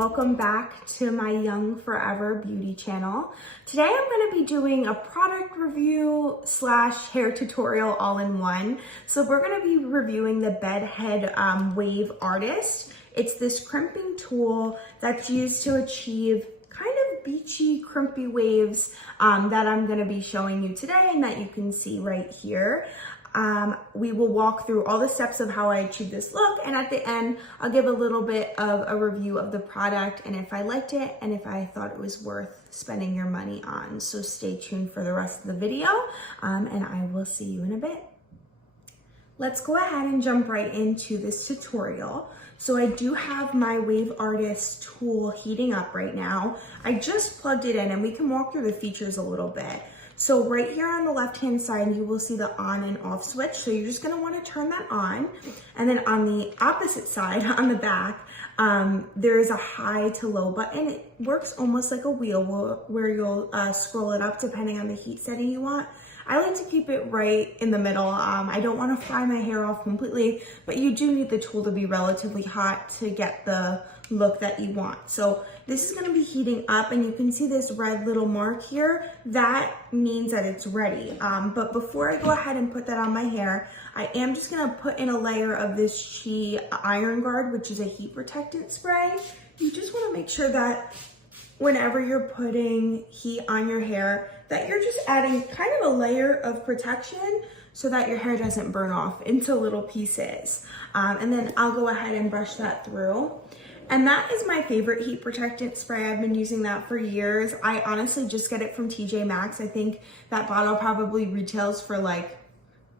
welcome back to my Young Forever beauty channel. Today I'm going to be doing a product review slash hair tutorial all in one. So we're going to be reviewing the Bedhead Wave Artist. It's this crimping tool that's used to achieve kind of beachy, crimpy waves that I'm going to be showing you today and that you can see right here. We will walk through all the steps of how I achieved this look, and at the end I'll give a little bit of a review of the product and if I liked it and if I thought it was worth spending your money on. So stay tuned for the rest of the video and I will see you in a bit. Let's go ahead and jump right into this tutorial. So I do have my Wave Artist tool heating up right now. I just plugged it in and we can walk through the features a little bit. So right here on the left-hand side, you will see the on and off switch. So you're just gonna wanna turn that on. And then on the opposite side, on the back, there is a high to low button. It works almost like a wheel where you'll scroll it up depending on the heat setting you want. I like to keep it right in the middle. I don't wanna fry my hair off completely, but you do need the tool to be relatively hot to get the look that you want. So this is gonna be heating up and you can see this red little mark here. That means that it's ready. But before I go ahead and put that on my hair, I am just gonna put in a layer of this Chi Iron Guard, which is a heat protectant spray. You just wanna make sure that whenever you're putting heat on your hair, that you're just adding kind of a layer of protection so that your hair doesn't burn off into little pieces. And then I'll go ahead and brush that through. And that is my favorite heat protectant spray. I've been using that for years. I honestly just get it from TJ Maxx. I think that bottle probably retails for like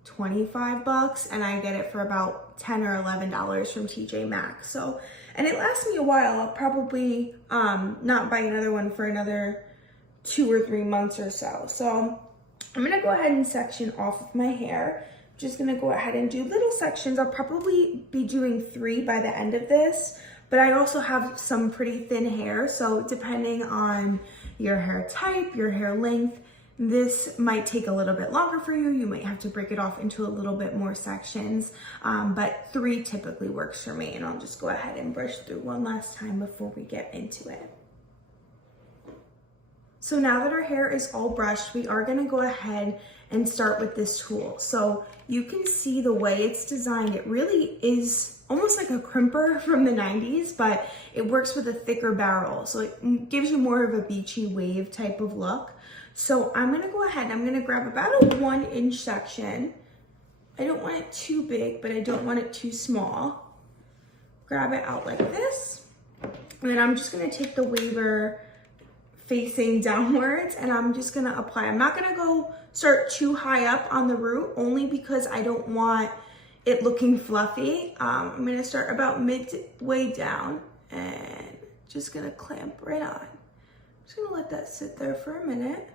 25 bucks and I get it for about $10 or $11 from TJ Maxx. So, and it lasts me a while. I'll probably not buy another one for another 2 or 3 months or so. So I'm gonna go ahead and section off of my hair. Just gonna go ahead and do little sections. I'll probably be doing 3 by the end of this. But I also have some pretty thin hair, so depending on your hair type, your hair length, this might take a little bit longer for you. You might have to break it off into a little bit more sections, but 3 typically works for me. And I'll just go ahead and brush through one last time before we get into it. So now that our hair is all brushed, we are gonna go ahead and start with this tool. So you can see the way it's designed, it really is almost like a crimper from the 90s, but it works with a thicker barrel. So it gives you more of a beachy wave type of look. So I'm gonna go ahead, I'm gonna grab about a 1-inch section. I don't want it too big, but I don't want it too small. Grab it out like this. And then I'm just gonna take the waver facing downwards and I'm just gonna apply. I'm not gonna go start too high up on the root only because I don't want it looking fluffy. I'm gonna start about midway down and just gonna clamp right on. Just gonna let that sit there for a minute.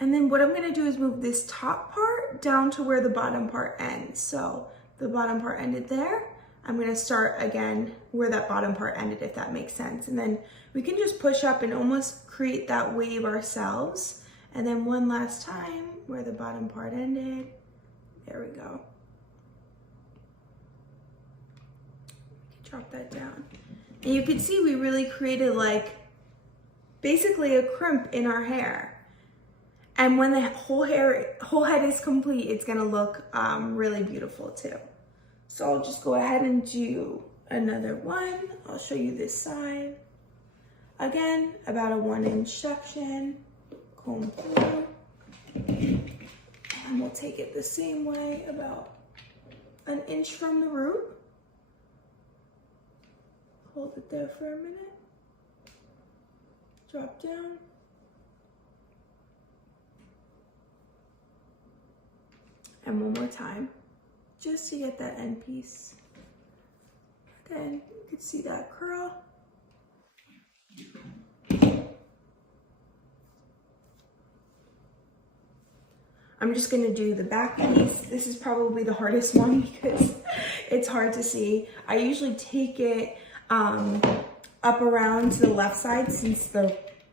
And then what I'm gonna do is move this top part down to where the bottom part ends. So the bottom part ended there. I'm gonna start again where that bottom part ended, if that makes sense. And then we can just push up and almost create that wave ourselves. And then one last time where the bottom part ended. There we go. Drop that down. And you can see we really created like basically a crimp in our hair. And when the whole head is complete, it's gonna look really beautiful too. So I'll just go ahead and do another one. I'll show you this side. Again, about a 1-inch section, comb through. And we'll take it the same way, about 1 inch from the root. Hold it there for a minute. Drop down. And one more time, just to get that end piece. Again, you can see that curl. I'm just gonna do the back piece. This is probably the hardest one because it's hard to see. I usually take it up around to the left side since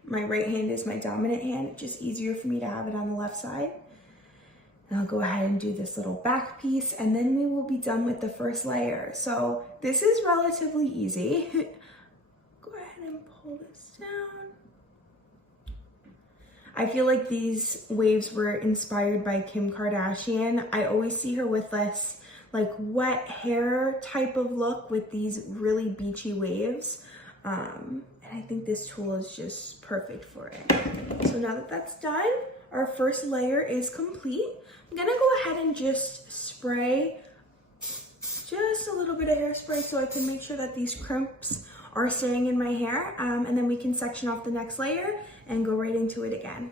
my right hand is my dominant hand. It's just easier for me to have it on the left side. And I'll go ahead and do this little back piece, and then we will be done with the first layer. So this is relatively easy. Go ahead and pull this down. I feel like these waves were inspired by Kim Kardashian. I always see her with this like wet hair type of look with these really beachy waves. And I think this tool is just perfect for it. So now that that's done, our first layer is complete. I'm gonna go ahead and just spray just a little bit of hairspray so I can make sure that these crimps are staying in my hair. And then we can section off the next layer and go right into it again.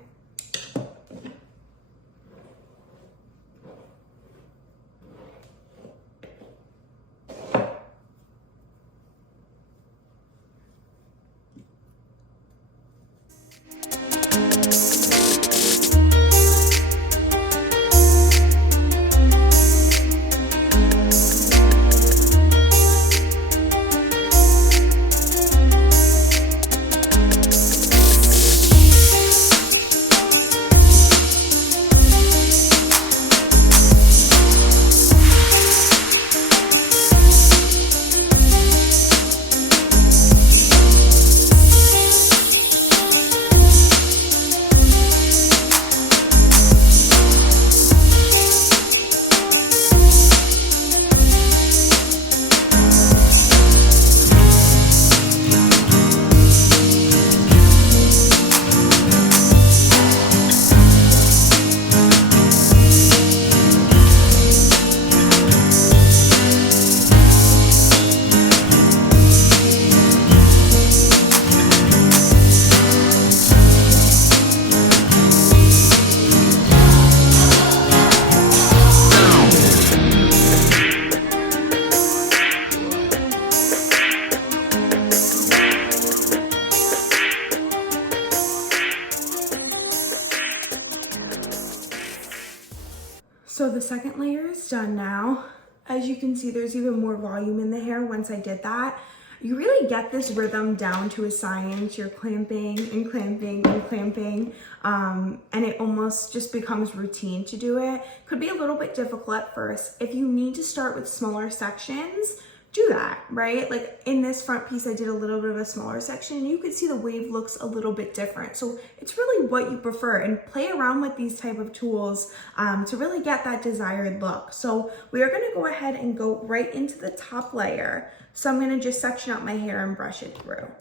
So the second layer is done now. As you can see, there's even more volume in the hair once I did that. You really get this rhythm down to a science. You're clamping and clamping and clamping, and it almost just becomes routine to do it. Could be a little bit difficult at first. If you need to start with smaller sections, do that, right? Like in this front piece, I did a little bit of a smaller section, and you could see the wave looks a little bit different. So it's really what you prefer, and play around with these type of tools to really get that desired look. So we are gonna go ahead and go right into the top layer. So I'm gonna just section out my hair and brush it through.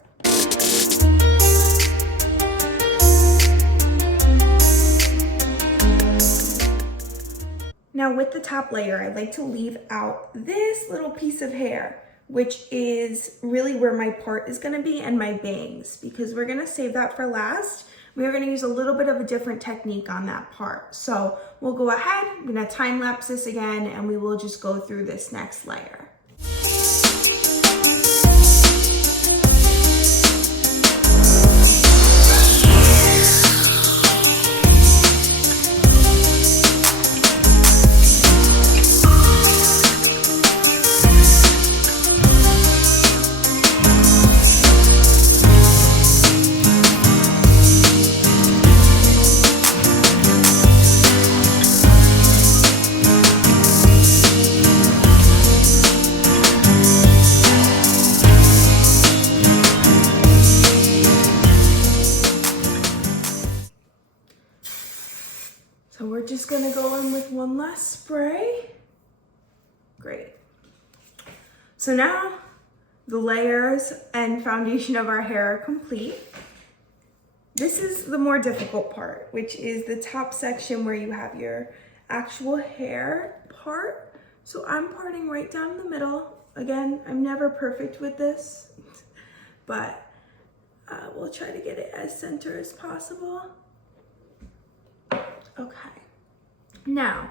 Now with the top layer, I like to leave out this little piece of hair, which is really where my part is gonna be, and my bangs, because we're gonna save that for last. We are gonna use a little bit of a different technique on that part. So we'll go ahead, I'm gonna time lapse this again, and we will just go through this next layer. So we're just gonna go in with one last spray. Great. So now the layers and foundation of our hair are complete. This is the more difficult part, which is the top section where you have your actual hair part. So I'm parting right down the middle. Again, I'm never perfect with this, but we'll try to get it as center as possible. Okay, now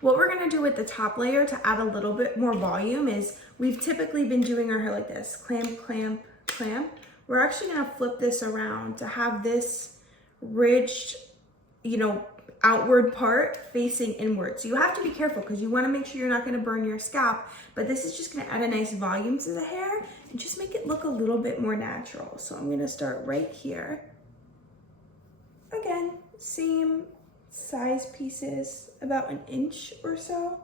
what we're gonna do with the top layer to add a little bit more volume is, we've typically been doing our hair like this, clamp, clamp, clamp. We're actually gonna flip this around to have this ridged, outward part facing inward. So you have to be careful because you wanna make sure you're not gonna burn your scalp, but this is just gonna add a nice volume to the hair and just make it look a little bit more natural. So I'm gonna start right here. Again, same size pieces about an inch or so.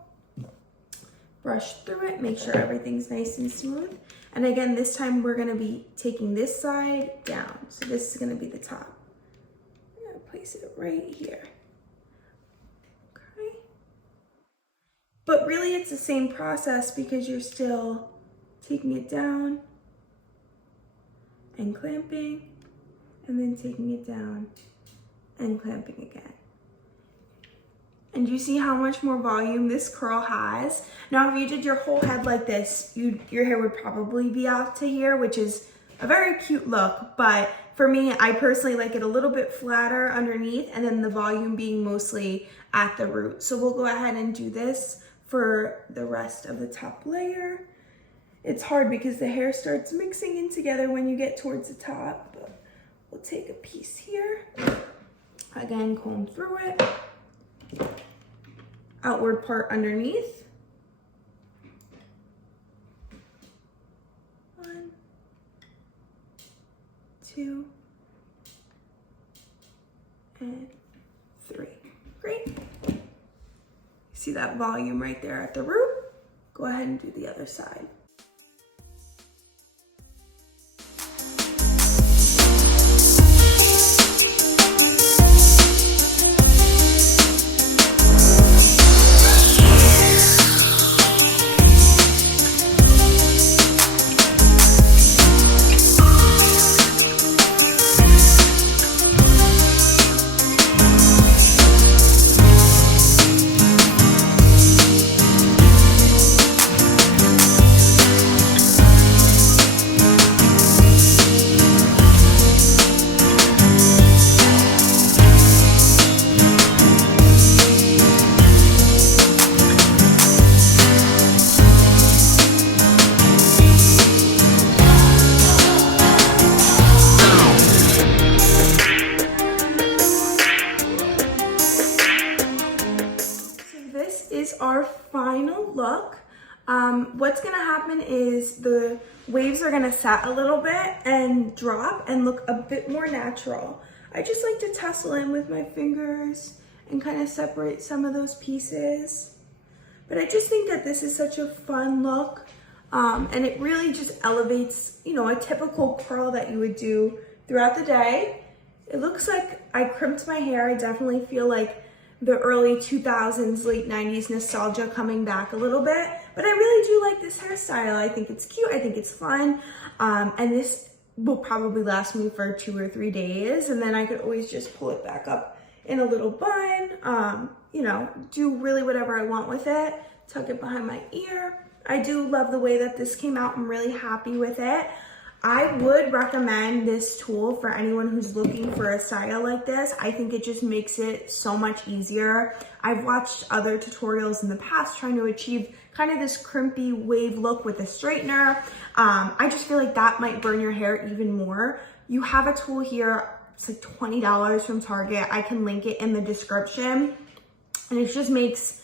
Brush through it, make sure everything's nice and smooth. And again, this time we're gonna be taking this side down. So this is gonna be the top. I'm gonna place it right here. Okay. But really it's the same process because you're still taking it down and clamping, and then taking it down and clamping again. And you see how much more volume this curl has? Now, if you did your whole head like this, your hair would probably be out to here, which is a very cute look. But for me, I personally like it a little bit flatter underneath and then the volume being mostly at the root. So we'll go ahead and do this for the rest of the top layer. It's hard because the hair starts mixing in together when you get towards the top. But we'll take a piece here. Again, comb through it. Outward part underneath. 1, 2, and 3. Great. See that volume right there at the root? Go ahead and do the other side. Our final look. What's gonna happen is the waves are gonna set a little bit and drop and look a bit more natural. I just like to tussle in with my fingers and kind of separate some of those pieces. But I just think that this is such a fun look, and it really just elevates, you know, a typical curl that you would do throughout the day. It looks like I crimped my hair. I definitely feel like the early 2000s, late 90s nostalgia coming back a little bit, but I really do like this hairstyle. I think it's cute, I think it's fun, and this will probably last me for 2 or 3 days, and then I could always just pull it back up in a little bun, you know, do really whatever I want with it, tuck it behind my ear. I do love the way that this came out. I'm really happy with it. I would recommend this tool for anyone who's looking for a style like this. I think it just makes it so much easier. I've watched other tutorials in the past trying to achieve kind of this crimpy wave look with a straightener. I just feel like that might burn your hair even more. You have a tool here, it's like $20 from Target. I can link it in the description, and it just makes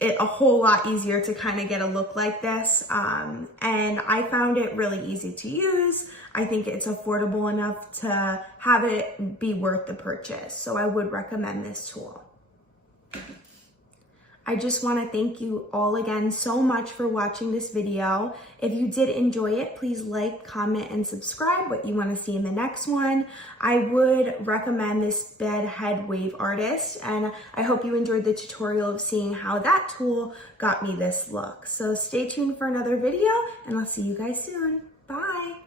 it a whole lot easier to kind of get a look like this, and I found it really easy to use. I think it's affordable enough to have it be worth the purchase, so I would recommend this tool. I just want to thank you all again so much for watching this video. If you did enjoy it, please like, comment, and subscribe what you want to see in the next one. I would recommend this bed head wave artist, and I hope you enjoyed the tutorial of seeing how that tool got me this look. So stay tuned for another video, and I'll see you guys soon. Bye.